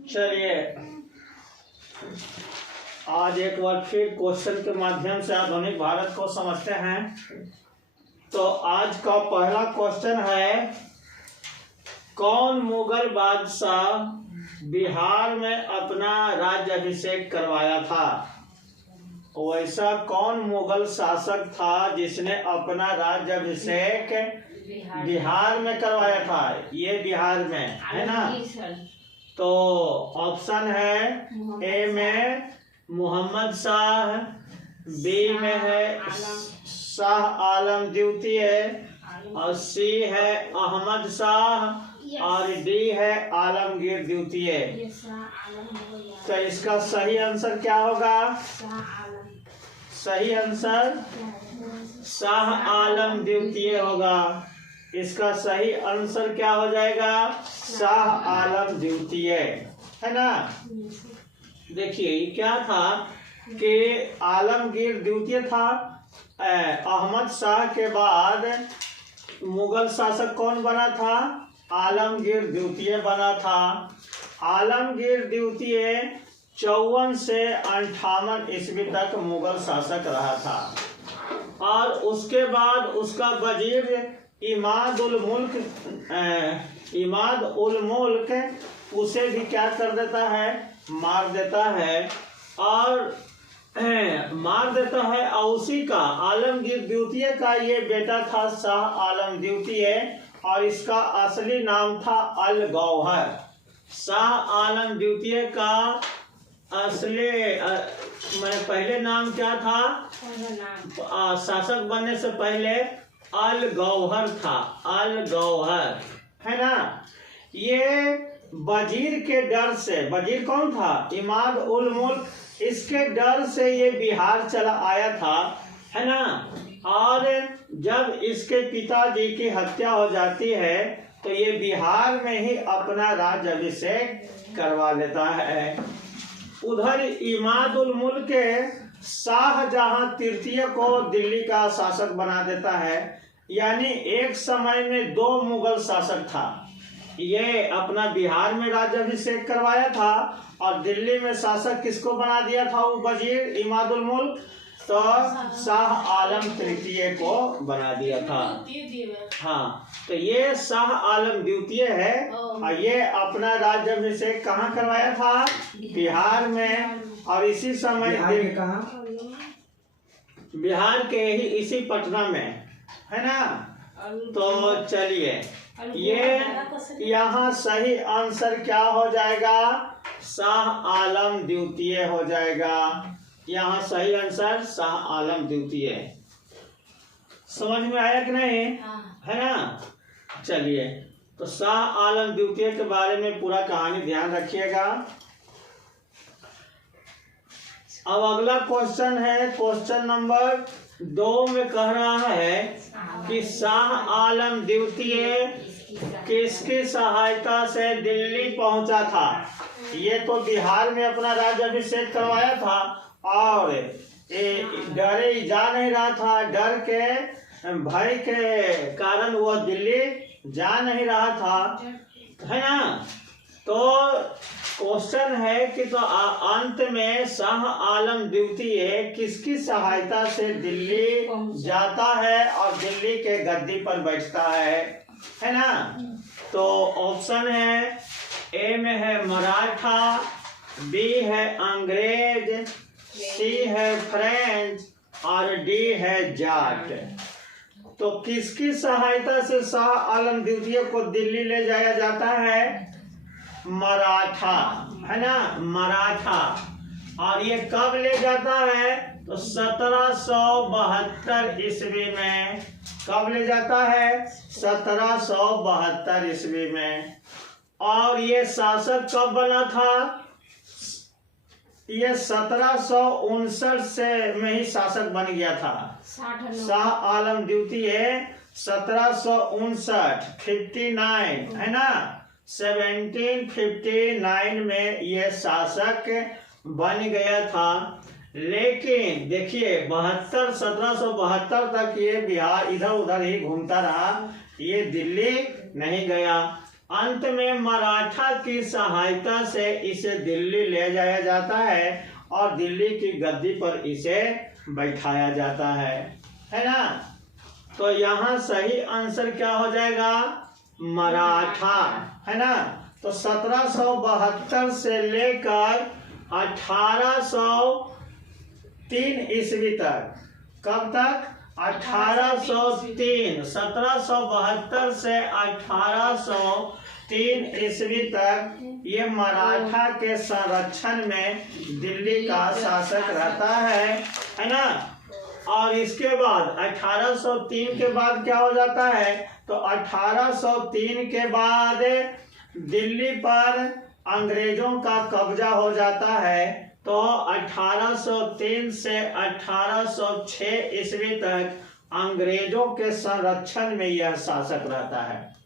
चलिए आज एक बार फिर क्वेश्चन के माध्यम से आधुनिक भारत को समझते हैं। तो आज का पहला क्वेश्चन है, कौन मुगल बादशाह बिहार में अपना राज्याभिषेक करवाया था? वैसा कौन मुगल शासक था जिसने अपना राज्याभिषेक बिहार में करवाया था? ये बिहार में है ना। तो ऑप्शन है ए में मोहम्मद शाह, बी में है शाह आलम द्वितीय और सी है अहमद शाह और डी है आलमगीर द्वितीय। तो इसका सही आंसर क्या होगा? सही आंसर शाह आलम द्वितीय होगा। इसका सही आंसर क्या हो जाएगा? शाह आलम द्वितीय, है ना। देखिए क्या था कि आलमगीर द्वितीय था। अहमद शाह के बाद मुगल शासक कौन बना था? आलमगीर द्वितीय बना था। आलमगीर द्वितीय 54 से 58 ईस्वी तक मुगल शासक रहा था और उसके बाद उसका वजीर इमाद उल मुल्क उसे भी क्या कर देता है? मार देता है और उसी का आलमगीर द्वितीय का ये बेटा था शाह आलम द्वितीय और इसका असली नाम था अल गौहर। शाह आलम द्वितीय का असली पहले नाम क्या था? शासक बनने से पहले अल गौहर था। अल गौहर, है ना। ये वजीर के डर से, वजीर कौन था? इमाद उल मुल्क। इसके डर से ये बिहार चला आया था, है ना। और जब इसके पिताजी की हत्या हो जाती है तो ये बिहार में ही अपना राज्याभिषेक करवा लेता है। उधर इमाद उल मुल्क शाहजहां तृतीय को दिल्ली का शासक बना देता है। यानी एक समय में दो मुगल शासक था। ये अपना बिहार में राज्याभिषेक करवाया था और दिल्ली में शासक किसको बना दिया था? वो वजीर इमाद उल मुल्क, तो शाह आलम तृतीय को बना दिया था। हाँ, तो ये शाह आलम द्वितीय है और ये अपना राज्याभिषेक कहाँ करवाया था? बिहार में। और इसी समय बिहार के ही इसी पटना में, है ना। तो चलिए ये यहाँ सही आंसर क्या हो जाएगा? शाह आलम द्वितीय हो जाएगा। यहाँ सही आंसर शाह आलम द्वितीय। समझ में आया कि नहीं? है ना। चलिए, तो शाह आलम द्वितीय के बारे में पूरा कहानी ध्यान रखिएगा। अब अगला क्वेश्चन है, क्वेश्चन नंबर 2 में कह रहा है कि शाह आलम द्वितीय किसकी सहायता से दिल्ली पहुंचा था? ये तो बिहार में अपना राज्याभिषेक करवाया था और डरे जा नहीं रहा था। डर के भय के कारण वो दिल्ली जा नहीं रहा था, है ना। तो क्वेश्चन है कि तो अंत में शाह आलम द्वितीय किसकी सहायता से दिल्ली जाता है और दिल्ली के गद्दी पर बैठता है ना। तो ऑप्शन है ए में है मराठा, बी है अंग्रेज, सी है फ्रेंच और डी है जाट। तो किसकी सहायता से शाह आलम द्वितीय को दिल्ली ले जाया जाता है? मराठा, है ना, मराठा। और ये कब ले जाता है? तो 1772 ईस्वी में। कब ले जाता है? 1772 ईस्वी में। और ये शासक कब बना था? ये 1759 से में ही शासक बन गया था। शाह आलम द्वितीय 1759 59, है ना, 1759 में ये शासक बन गया था। लेकिन देखिए 1772 तक ये बिहार इधर उधर ही घूमता रहा, ये दिल्ली नहीं गया। अंत में मराठा की सहायता से इसे दिल्ली ले जाया जाता है और दिल्ली की गद्दी पर इसे बैठाया जाता है ना। तो यहाँ सही आंसर क्या हो जाएगा, मराठा, है ना। तो 1772 से लेकर 1803 ईस्वी तक, कब तक, 1803, 1772 से 1803 ईस्वी तक ये मराठा के संरक्षण में दिल्ली का शासक रहता है ना। और इसके बाद 1803 के बाद क्या हो जाता है, तो 1803 के बाद दिल्ली पर अंग्रेजों का कब्जा हो जाता है। तो 1803 से 1806 ईस्वी तक अंग्रेजों के संरक्षण में यह शासक रहता है।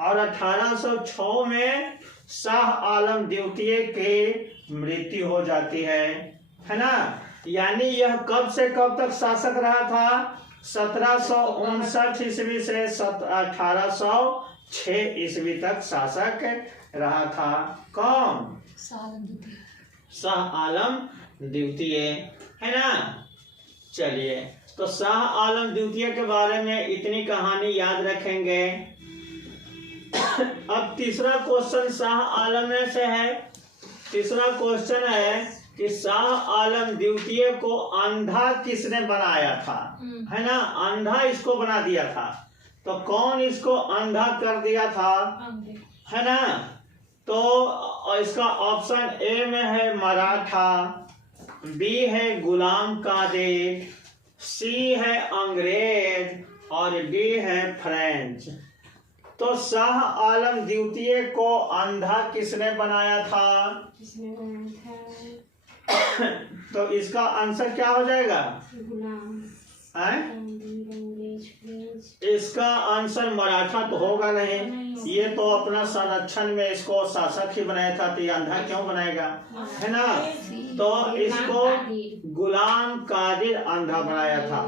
और 1806 में शाह आलम द्वितीय की मृत्यु हो जाती है ना। यानी यह कब से कब तक शासक रहा था, 1759 ईस्वी से 1806 ईस्वी तक शासक रहा था। कौन, शाह आलम द्वितीय, है ना। चलिए, तो शाह आलम द्वितीय के बारे में इतनी कहानी याद रखेंगे। अब तीसरा क्वेश्चन शाह आलम में से है। तीसरा क्वेश्चन है कि शाह आलम द्वितीय को अंधा किसने बनाया था, है ना। अंधा इसको बना दिया था, तो कौन इसको अंधा कर दिया था, है ना। तो इसका ऑप्शन ए में है मराठा, बी है गुलाम कादिर, सी है अंग्रेज और डी है फ्रेंच। तो शाह आलम द्वितीय को अंधा किसने बनाया था, तो इसका आंसर क्या हो जाएगा, इसका आंसर मराठा तो होगा नहीं, ये तो अपना संरक्षण में इसको शासक ही बनाया था, तो ये अंधा क्यों बनाएगा, है ना। तो इसको गुलाम कादिर अंधा बनाया था।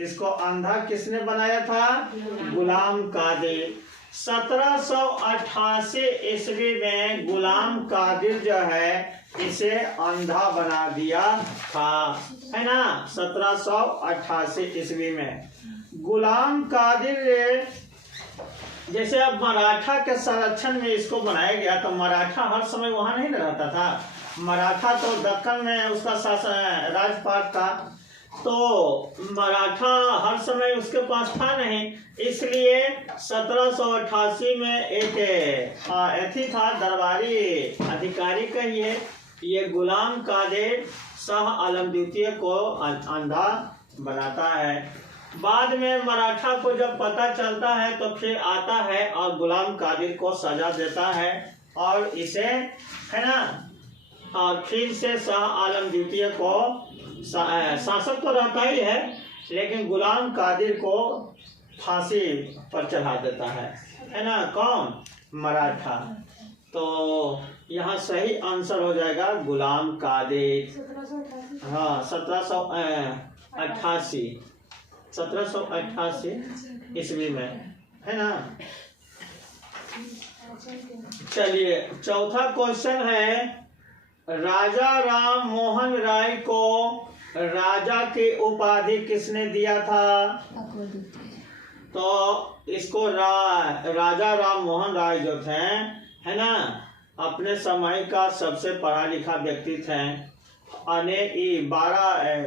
इसको अंधा किसने बनाया था, गुलाम कादिर। 1788 ईस्वी में गुलाम कादिर जो है इसे अंधा बना दिया था, है ना। 1788 ईस्वी में गुलाम कादिर, जैसे अब मराठा के संरक्षण में इसको बनाया गया, तो मराठा हर समय वहां नहीं रहता था। मराठा तो दक्कन में उसका शासन राजपाट था, तो मराठा हर समय उसके पास था नहीं, इसलिए 1788 में एक एथी था, दरबारी अधिकारी कहिए, ये गुलाम कादिर शाह आलम द्वितीय को अंधा बनाता है। बाद में मराठा को जब पता चलता है तो फिर आता है और गुलाम कादिर को सजा देता है और इसे, है ना, और फिर से शाह आलम द्वितीय को शासक तो रहता ही है, लेकिन गुलाम कादिर को फांसी पर चढ़ा देता है ना। कौन, मराठा। तो यहाँ सही आंसर हो जाएगा गुलाम कादिर। हाँ, 1788 ईस्वी में, है ना। चलिए, चौथा क्वेश्चन है, राजा राम मोहन राय को राजा की उपाधि किसने दिया था, तो इसको राजा राम मोहन राय जो थे, है ना, अपने समय का सबसे पढ़ा लिखा व्यक्ति थे।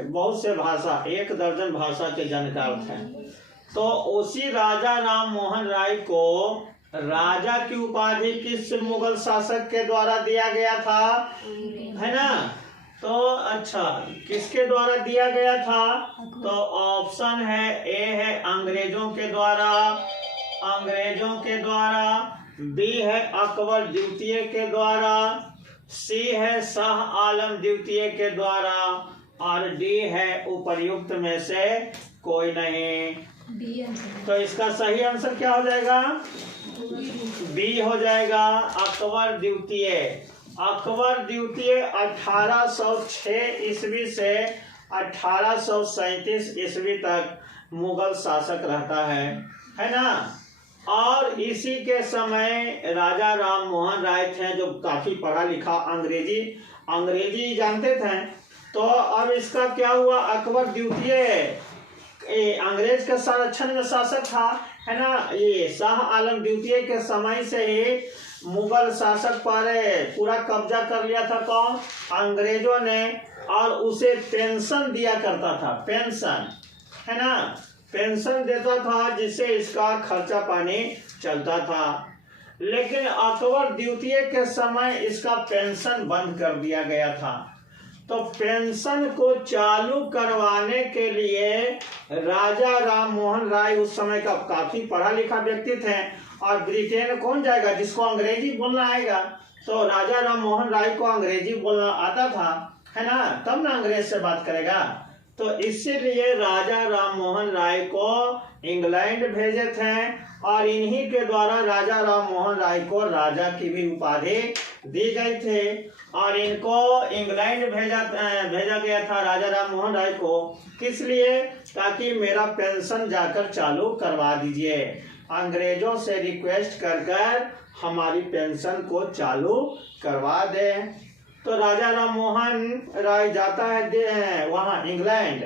बहुत से भाषा, 1 दर्जन भाषा के जानकार थे। तो उसी राजा राम मोहन राय को राजा की उपाधि किस मुगल शासक के द्वारा दिया गया था, है ना। तो अच्छा, किसके द्वारा दिया गया था, तो ऑप्शन है ए है अंग्रेजों के द्वारा, बी है अकबर द्वितीय के द्वारा, सी है शाह आलम द्वितीय के द्वारा और डी है उपर्युक्त में से कोई नहीं। तो इसका सही आंसर क्या हो जाएगा, बी हो जाएगा, अकबर द्वितीय। अकबर द्वितीय 1806 ईस्वी से 1837 ईस्वी तक मुगल शासक रहता है ना। और इसी के समय राजा राम मोहन राय थे जो काफी पढ़ा लिखा, अंग्रेजी जानते थे। तो अब इसका क्या हुआ, अकबर द्वितीय अंग्रेज के संरक्षण में शासक था, है ना। ये शाह आलम द्वितीय के समय से ही मुगल शासक पर पूरा कब्जा कर लिया था कौन, अंग्रेजों ने। और उसे पेंशन दिया करता था, पेंशन, है ना, पेंशन देता था जिससे इसका खर्चा पानी चलता था। लेकिन अकबर द्वितीय के समय इसका पेंशन बंद कर दिया गया था। तो पेंशन को चालू करवाने के लिए राजा राम मोहन राय उस समय का काफी पढ़ा लिखा व्यक्ति थे, और ब्रिटेन कौन जाएगा जिसको अंग्रेजी बोलना आएगा। तो राजा राम मोहन राय को अंग्रेजी बोलना आता था, है ना, तब ना अंग्रेज से बात करेगा। तो इसीलिए राजा राम मोहन राय को इंग्लैंड भेजे थे, और इन्हीं के द्वारा राजा राम मोहन राय को राजा की भी उपाधि दी गई थी। और इनको इंग्लैंड भेजा गया था राजा राम मोहन राय को, किस लिए, ताकि मेरा पेंशन जाकर चालू करवा दीजिए, अंग्रेजों से रिक्वेस्ट कर हमारी पेंशन को चालू करवा दे। तो राजा राम मोहन राय जाता है वहाँ इंग्लैंड।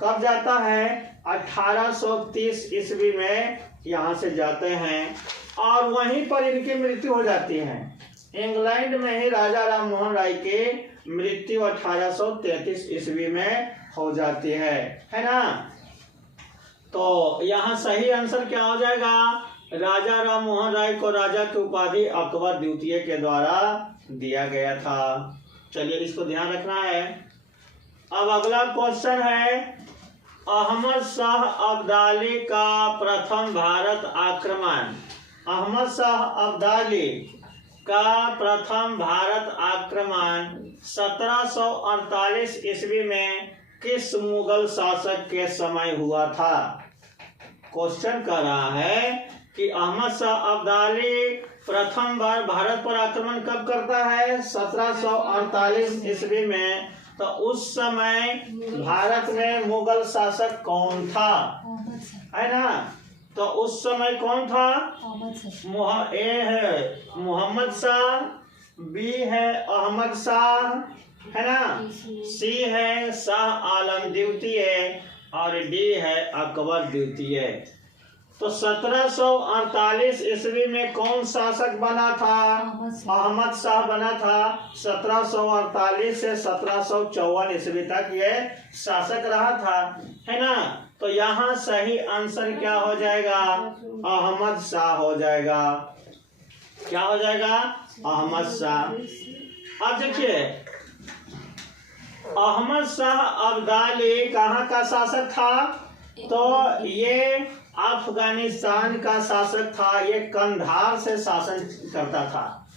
कब जाता है, 1830 ईस्वी में यहाँ से जाते हैं, और वहीं पर इनकी मृत्यु हो जाती है। इंग्लैंड में ही राजा राम मोहन राय की मृत्यु 1833 ईस्वी में हो जाती है ना। तो यहाँ सही आंसर क्या हो जाएगा, राजा राम मोहन राय को राजा की उपाधि अकबर द्वितीय के द्वारा दिया गया था। चलिए इसको ध्यान रखना है। अब अगला क्वेश्चन है, अहमद शाह अब्दाली का प्रथम भारत आक्रमण, अहमद शाह अब्दाली का प्रथम भारत आक्रमण 1748 ईस्वी में किस मुगल शासक के समय हुआ था। क्वेश्चन कर रहा है कि अहमद शाह अब्दाली प्रथम बार भारत पर आक्रमण कब करता है, 1748 ईस्वी में। तो उस समय भारत में मुगल शासक कौन था, है ना। तो उस समय कौन था, ए है मोहम्मद शाह, बी है अहमद शाह, है ना, सी है शाह आलम द्वितीय, और डी है अकबर द्वितीय। तो 1748 ईस्वी में कौन शासक बना था, अहमद शाह बना था। 1748 से 1754 ईस्वी तक ये शासक रहा था, है ना। तो यहाँ सही आंसर क्या हो जाएगा, अहमद शाह हो जाएगा। क्या हो जाएगा, अहमद शाह। अब देखिए अहमद शाह अब्दाली कहाँ का शासक था, तो ये अफगानिस्तान का शासक था, ये कंधार से शासन करता था।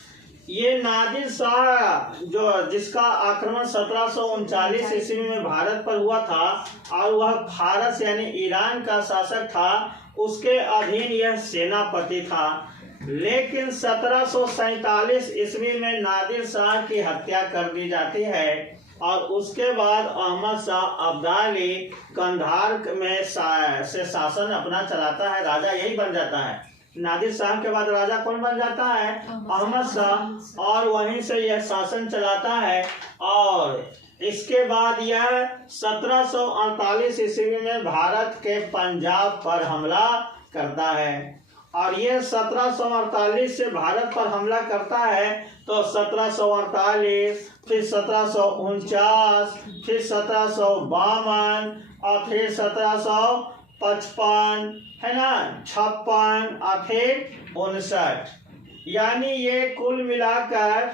ये नादिर शाह जो जिसका आक्रमण 1739 ईस्वी में भारत पर हुआ था, और वह फारस यानी ईरान का शासक था, उसके अधीन यह सेनापति था। लेकिन 1747 ईस्वी में नादिर शाह की हत्या कर दी जाती है, और उसके बाद अहमद शाह अब्दाली कंधार में से शासन अपना चलाता है, राजा यही बन जाता है। नादिर शाह के बाद राजा कौन बन जाता है, अहमद शाह, और वहीं से यह शासन चलाता है। और इसके बाद यह 1748 ईस्वी में भारत के पंजाब पर हमला करता है, और ये 1748 से भारत पर हमला करता है। तो 1748, फिर 1749, फिर 1752, और फिर 1755, है ना, 56, और फिर 59, यानी ये कुल मिलाकर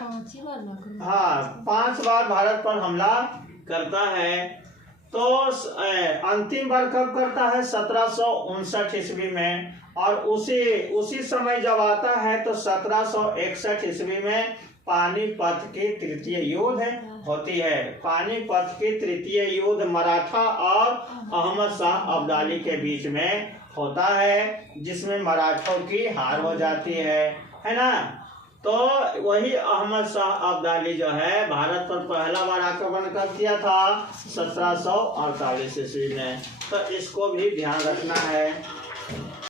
5 बार भारत पर हमला करता है। तो अंतिम बार कब करता है, 1759 ईस्वी में। और उसी समय जब आता है तो 1761 ईस्वी में पानीपत की तृतीय युद्ध होती है। पानीपत की तृतीय युद्ध मराठा और अहमद शाह अब्दाली के बीच में होता है, जिसमें मराठों की हार हो जाती है ना। तो वही अहमद शाह अब्दाली जो है भारत पर पहला बार आक्रमण कर किया था 1748 ईस्वी में। तो इसको भी ध्यान रखना है।